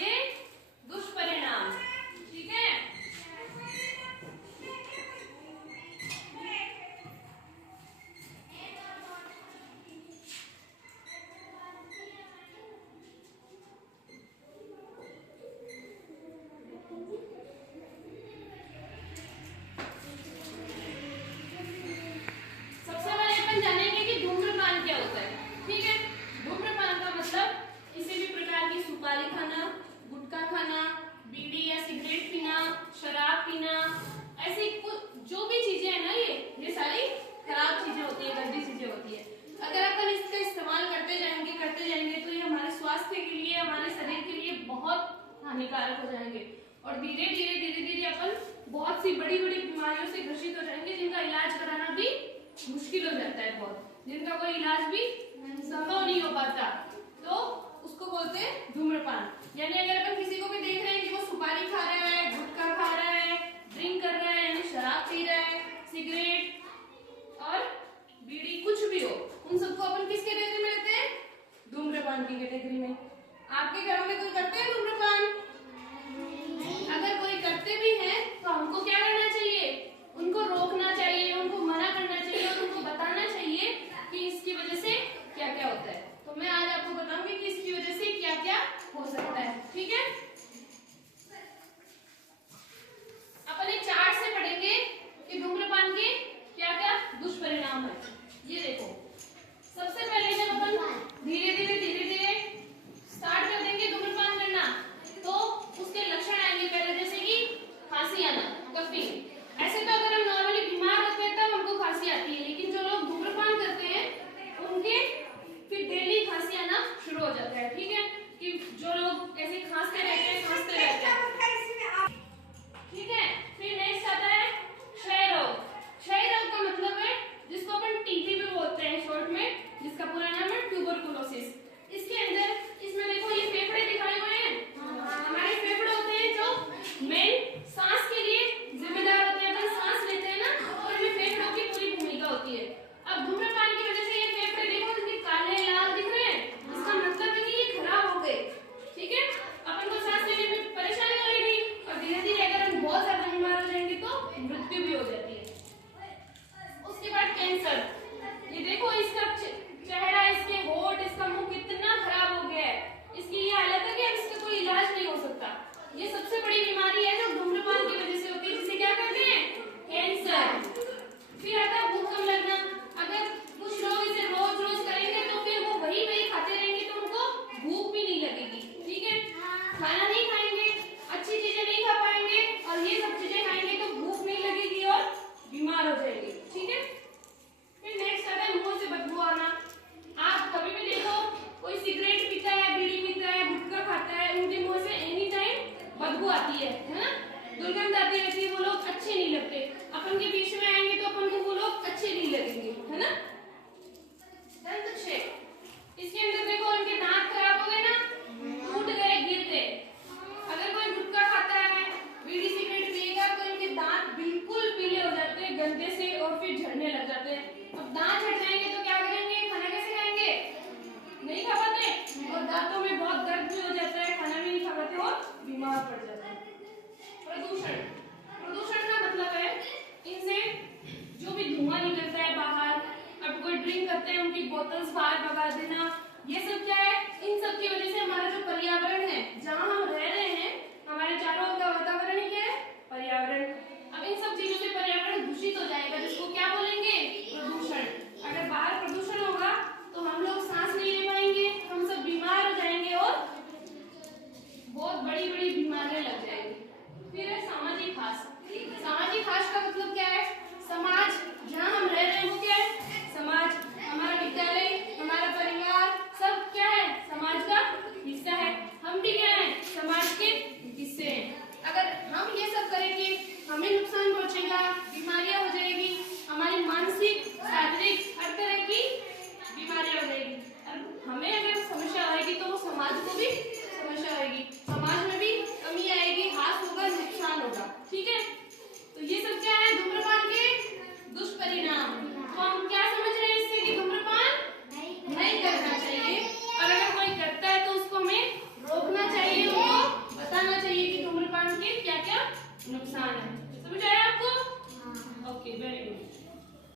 के दुष्परिणाम। ठीक है, सबसे पहले अपन जानेंगे कि धूम्रपान क्या होता है। ठीक है, धूम्रपान का मतलब किसी भी प्रकार की सुपारी खाना, गुटखा खाना, बीड़ी या सिगरेट पीना, शराब पीना, ऐसी कुछ जो भी चीजें है ना, ये सारी खराब चीजें होती है, गंदी चीजें होती है। अगर अपन इसका इस्तेमाल करते जाएंगे तो ये हमारे स्वास्थ्य के लिए, हमारे शरीर के लिए बहुत हानिकारक हो जाएंगे और धीरे धीरे अपन बहुत सी बड़ी बड़ी बीमारियों से ग्रसित हो जाएंगे, जिनका इलाज कराना भी मुश्किल हो जाता है बहुत, जिनका कोई इलाज भी संभव नहीं हो पाता, तो उसको बोलते हैं धूम्रपान। यानी अगर अपन किसी को भी देख रहे हैं कि वो सुपारी खा रहा है, गुटखा खा रहा है, ड्रिंक कर रहा है, यानी शराब पी रहा है, सिगरेट और बीड़ी कुछ भी हो, उन सबको अपन किस कैटेगरी में लेते हैं? धूम्रपान की कैटेगरी